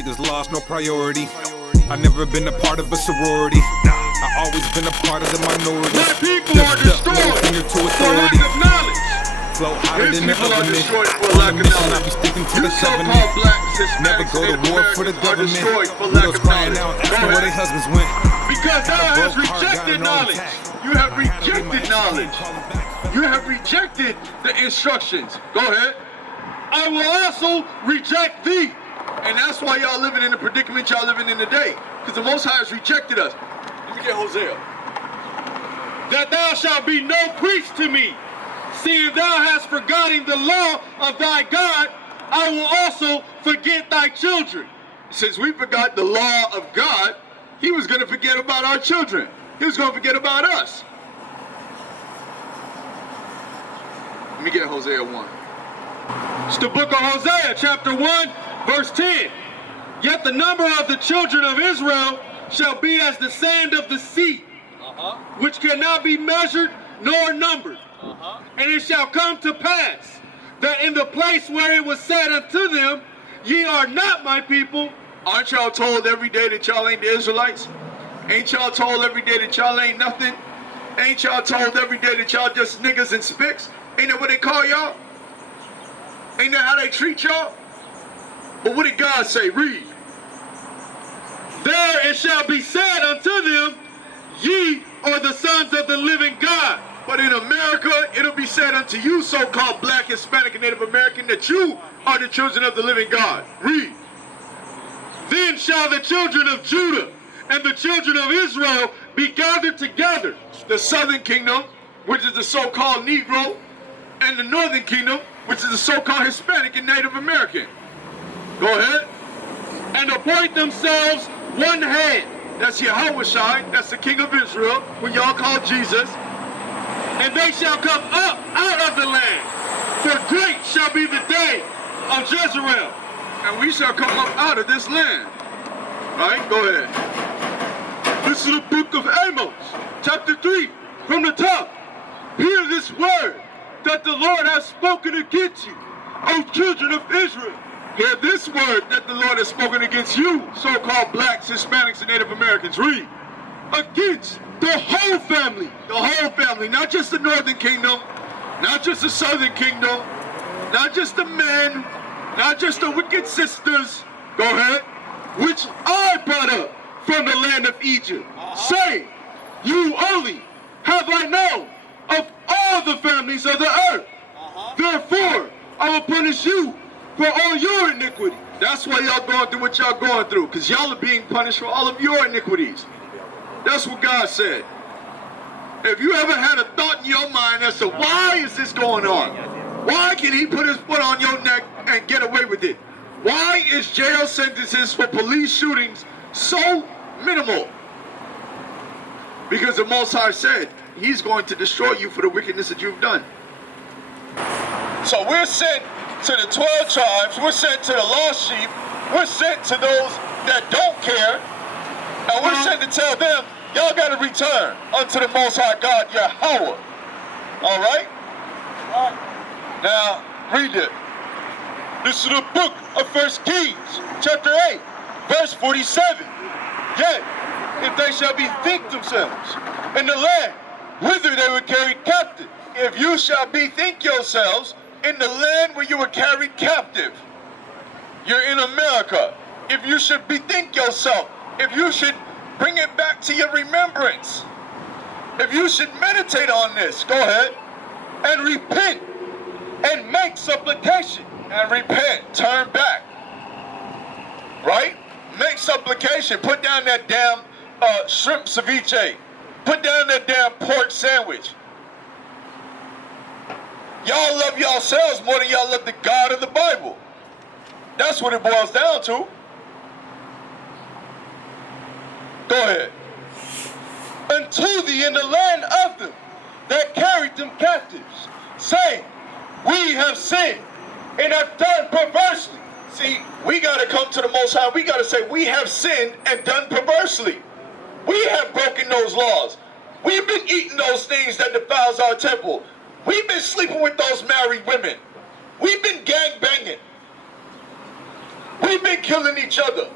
niggas lost, no priority. I never been a part of a sorority. I always been a part of the minority. My people are destroyed for lack of knowledge. Flow hotter His than the people are government. destroyed for On lack the of mission, I knowledge. be sticking to You the so-called covenant. blacks, Hispanics, Never go to Native war for the Americans are government. destroyed for lack Widows of crying knowledge. out, asking where their husbands went. Because thou Got a hast broke heart, got rejected it on knowledge. attack. You have rejected knowledge. You have rejected the instructions. Go ahead. I will also reject thee. And that's why y'all living in the predicament y'all living in today. Because the Most High has rejected us. Let me get Hosea. That thou shalt be no priest to me. Seeing thou hast forgotten the law of thy God, I will also forget thy children. Since we forgot the law of God, he was going to forget about our children. He was going to forget about us. Let me get Hosea 1. It's the book of Hosea, chapter 1, verse 10. Yet the number of the children of Israel shall be as the sand of the sea, which cannot be measured nor numbered. And it shall come to pass that in the place where it was said unto them, ye are not my people. Aren't y'all told every day that y'all ain't the Israelites? Ain't y'all told every day that y'all ain't nothing? Ain't y'all told every day that y'all just niggas and spicks? Ain't that what they call y'all? Ain't that how they treat y'all? But what did God say? Read. There it shall be said unto them, ye are the sons of the living God. But in America, it'll be said unto you, so-called black, Hispanic, and Native American, that you are the children of the living God. Read. Then shall the children of Judah and the children of Israel be gathered together. The southern kingdom, which is the so-called Negro, and the northern kingdom, which is the so-called Hispanic and Native American. Go ahead. And appoint themselves one head. That's Yahushua, that's the king of Israel, who y'all call Jesus. And they shall come up out of the land. For great shall be the day of Jezreel. And we shall come up out of this land. Right? Go ahead. This is the book of Amos, chapter 3, from the top. Hear this word that the Lord has spoken against you, O children of Israel. Hear this word that the Lord has spoken against you, so-called blacks, Hispanics, and Native Americans. Read. Against the whole family, not just the northern kingdom, not just the southern kingdom, not just the men, not just the wicked sisters, go ahead, which I brought up from the land of Egypt, saying, you only have I known of all the families of the earth. Therefore, I will punish you for all your iniquity. That's why y'all going through what y'all going through, because y'all are being punished for all of your iniquities. That's what God said. If you ever had a thought in your mind as to why is this going on? Why can he put his foot on your neck and get away with it? Why is jail sentences for police shootings so minimal? Because the Most High said he's going to destroy you for the wickedness that you've done. So we're sent to the 12 tribes, we're sent to the lost sheep, we're sent to those that don't care, and we're sent to tell them, y'all got to return unto the Most High God, Yahweh. All right? Now, read it. This is the book of 1 Kings, chapter 8, verse 47. Yet, if they shall bethink themselves in the land whither they were carried captive, if you shall bethink yourselves in the land where you were carried captive, you're in America. If you should bethink yourself, if you should bring it back to your remembrance, if you should meditate on this, go ahead and repent and make supplication and repent, turn back, right? Make supplication, put down that damn shrimp ceviche, put down that damn pork sandwich. Y'all love yourselves more than y'all love the God of the Bible. That's what it boils down to. Go ahead. Unto thee in the land of them that carried them captives, saying, we have sinned and have done perversely. See, we got to come to the Most High. We got to say, we have sinned and done perversely. We have broken those laws. We've been eating those things that defiles our temple. We've been sleeping with those married women. We've been gang banging. We've been killing each other.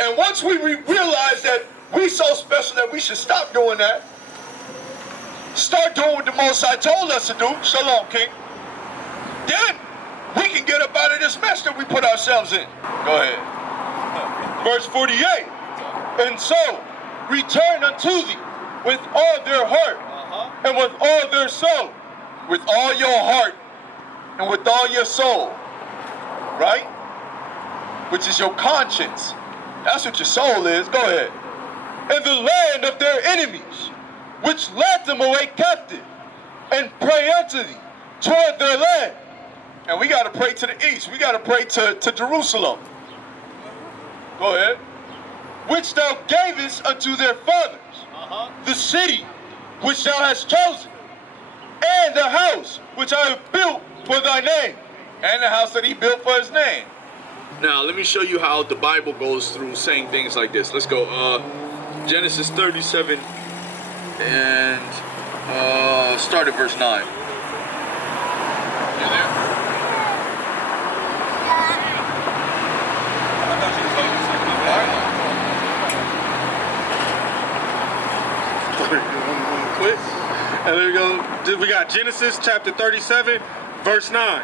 And once we realize that we so special that we should stop doing that, start doing what the Most High told us to do, Shalom, King, then we can get up out of this mess that we put ourselves in. Go ahead. Verse 48. And so return unto thee with all their heart and with all their soul, with all your heart and with all your soul, right? Which is your conscience. That's what your soul is. Go ahead. In the land of their enemies, which led them away captive, and pray unto thee toward their land. And we got to pray to the east. We got to pray to Jerusalem. Go ahead. Which thou gavest unto their fathers, the city which thou hast chosen, and the house which I have built for thy name, and the house that he built for his name. Now, let me show you how the Bible goes through saying things like this. Let's go. Genesis 37 and start at verse 9. You there? Quick. And there we go. We got Genesis chapter 37, verse 9.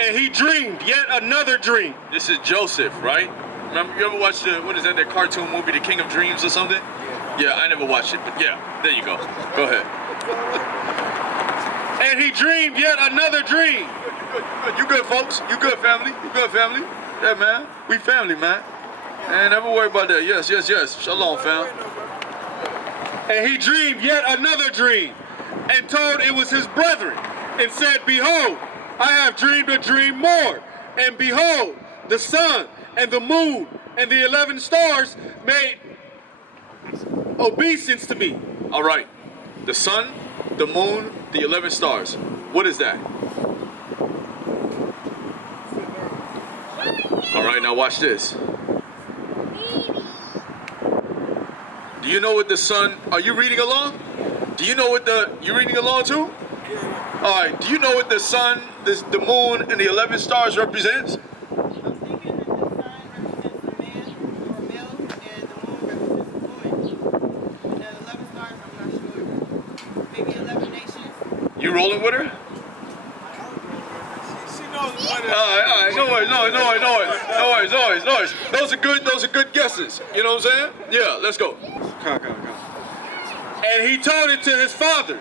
And he dreamed yet another dream. This is Joseph, right? Remember, you ever watched that cartoon movie, The King of Dreams or something? Yeah, I never watched it, but yeah, there you go. Go ahead. And he dreamed yet another dream. You good, folks. You good, family. You good, family. Yeah, man. We family, man. And never worry about that. Yes, yes, yes. Shalom, fam. And he dreamed yet another dream, and told it was his brethren, and said, Behold, I have dreamed a dream more. And behold, the sun and the moon and the 11 stars made obeisance to me. All right. The sun, the moon, the 11 stars. What is that? All right, now watch this. Do you know what the sun, are you reading along? Do you know what you reading along too? All right, do you know what the sun, the moon, and the 11 stars represents? I'm thinking that the sun represents the man or male, and the moon represents the woman. And the 11 stars, I'm not sure. Maybe 11 nations? You rolling with her? She knows what it is. All right, no worries. Those are good guesses. You know what I'm saying? Yeah, let's go. Come. And he told it to his father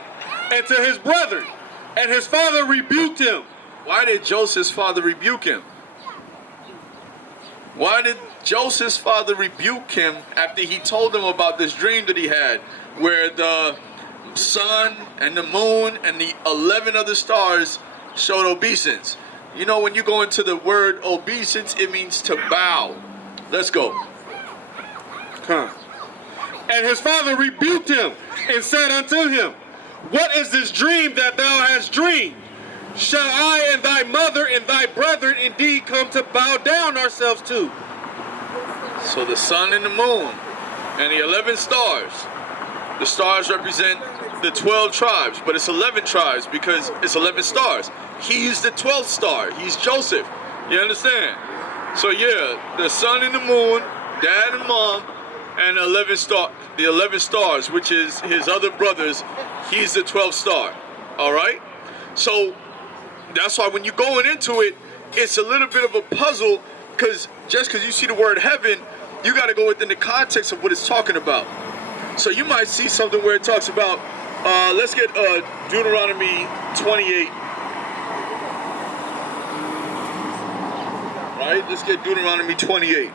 and to his brethren, and his father rebuked him. Why did Joseph's father rebuke him? Why did Joseph's father rebuke him after he told him about this dream that he had, where the sun and the moon and the 11 other stars showed obeisance? You know, when you go into the word obeisance, it means to bow. Let's go. Come. And his father rebuked him and said unto him, What is this dream that thou hast dreamed? Shall I and thy mother and thy brethren indeed come to bow down ourselves to? So the sun and the moon and the 11 stars. The stars represent the 12 tribes, but it's 11 tribes because it's 11 stars. He's the 12th star. He's Joseph. You understand? So yeah, the sun and the moon, dad and mom, and the 11 stars, which is his other brothers, he's the 12th star. All right? So that's why when you're going into it, it's a little bit of a puzzle, because just because you see the word heaven, you got to go within the context of what it's talking about. So you might see something where it talks about, let's get Deuteronomy 28. Right? Let's get Deuteronomy 28.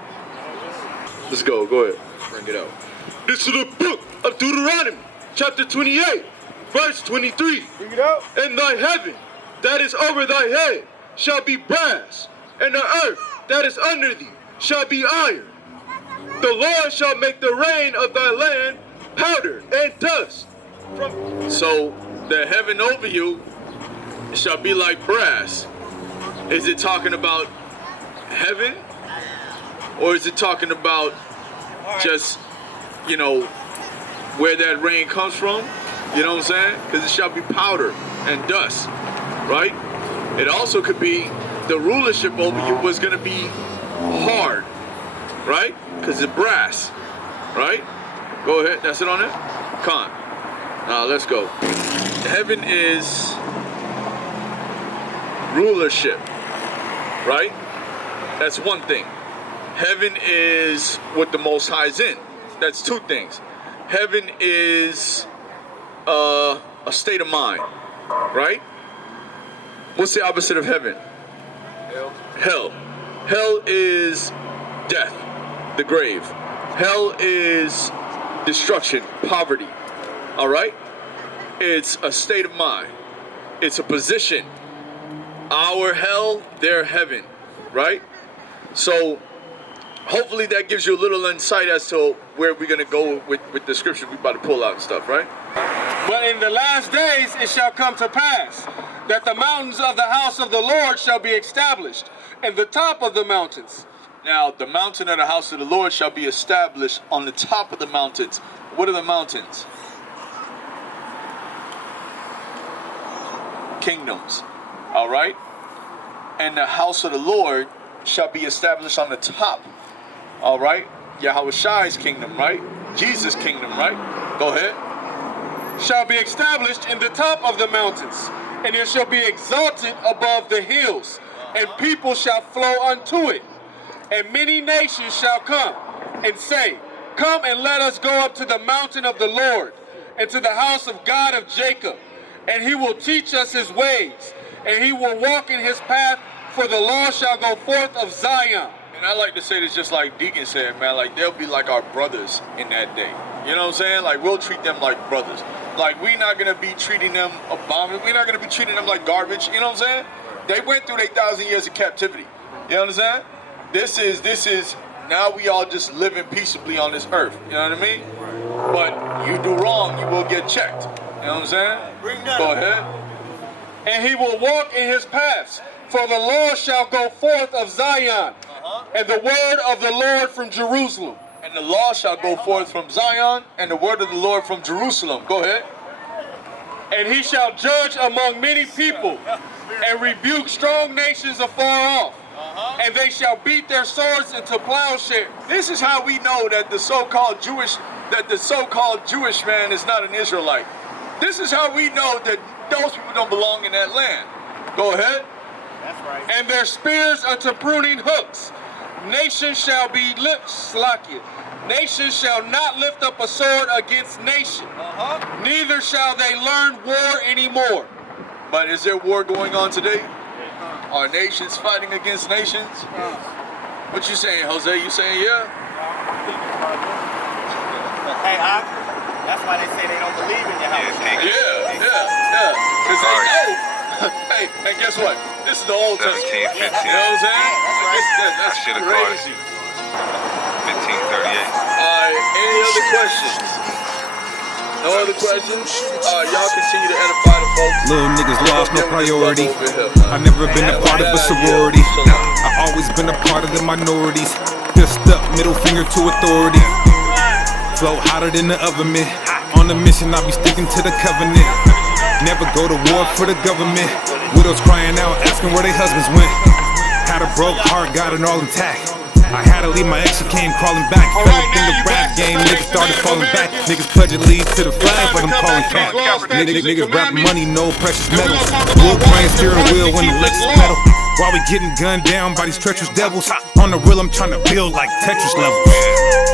Let's go ahead. Bring it out. This is the book of Deuteronomy, chapter 28, verse 23. Bring it out. And thy heaven that is over thy head shall be brass, and the earth that is under thee shall be iron. The Lord shall make the rain of thy land powder and dust. So the heaven over you shall be like brass. Is it talking about heaven? Or is it talking about just, you know, where that rain comes from? You know what I'm saying? Because it shall be powder and dust, right? It also could be the rulership over you was going to be hard, right? Because it's brass, right? Go ahead. That's it on it? Con. Now let's go. Heaven is rulership, right? That's one thing. Heaven is what the Most High is in. That's two things. Heaven is a state of mind, right? What's the opposite of heaven? Hell. Hell. Hell is death, the grave. Hell is destruction, poverty. All right? It's a state of mind. It's a position. Our hell, their heaven, right? So hopefully that gives you a little insight as to where we're going to go with the scripture we're about to pull out and stuff, right? But in the last days it shall come to pass that the mountains of the house of the Lord shall be established, and the top of the mountains. Now, the mountain of the house of the Lord shall be established on the top of the mountains. What are the mountains? Kingdoms. All right? And the house of the Lord shall be established on the top. All right? Yahushai's kingdom, right? Jesus' kingdom, right? Go ahead. Shall be established in the top of the mountains, and it shall be exalted above the hills, and people shall flow unto it. And many nations shall come and say, Come and let us go up to the mountain of the Lord, and to the house of God of Jacob, and he will teach us his ways, and he will walk in his path, for the law shall go forth of Zion. And I like to say this just like Deacon said, man, like they'll be like our brothers in that day. You know what I'm saying? Like we'll treat them like brothers. Like we're not going to be treating them abominable. We're not going to be treating them like garbage. You know what I'm saying? They went through 8,000 years of captivity. You know what I'm saying? This is, now we all just living peaceably on this earth. You know what I mean? But you do wrong, you will get checked. You know what I'm saying? Go ahead. And he will walk in his paths, for the law shall go forth of Zion, and the word of the Lord from Jerusalem. And the law shall go forth from Zion, and the word of the Lord from Jerusalem. Go ahead. And he shall judge among many people, and rebuke strong nations afar off. And they shall beat their swords into plowshares. This is how we know that the so-called Jewish man is not an Israelite. This is how we know that those people don't belong in that land. Go ahead. That's right. And their spears unto pruning hooks. Nations shall be Nations shall not lift up a sword against nation. Neither shall they learn war anymore. But is there war going on today? Are nations fighting against nations? What you saying, Jose? You saying yeah? Hey, that's why they say they don't believe in your house. Yeah. Because they know. Hey, and guess what? This is the Old Testament. 17, 15. You know what I'm saying? I should have caught it. 1538. Any other questions? No other questions? Y'all continue to edify the folks. Little niggas lost no priority. I never been a part of a sorority. I always been a part of the minorities. Fist up, middle finger to authority. Flow hotter than the oven mitt. On the mission, I be sticking to the covenant. Never go to war for the government. Widows crying out, asking where their husbands went. Had a broke heart, got it all intact. I had to leave my ex, she came crying back. Fell up in the rap game, niggas started falling back. Niggas pledging lead to the flag, but I'm calling cap. Niggas rapping money, no precious metals. Wood grain steering wheel when the Lexus pedal. While we getting gunned down by these treacherous devils. On the real, I'm trying to build like Tetris levels.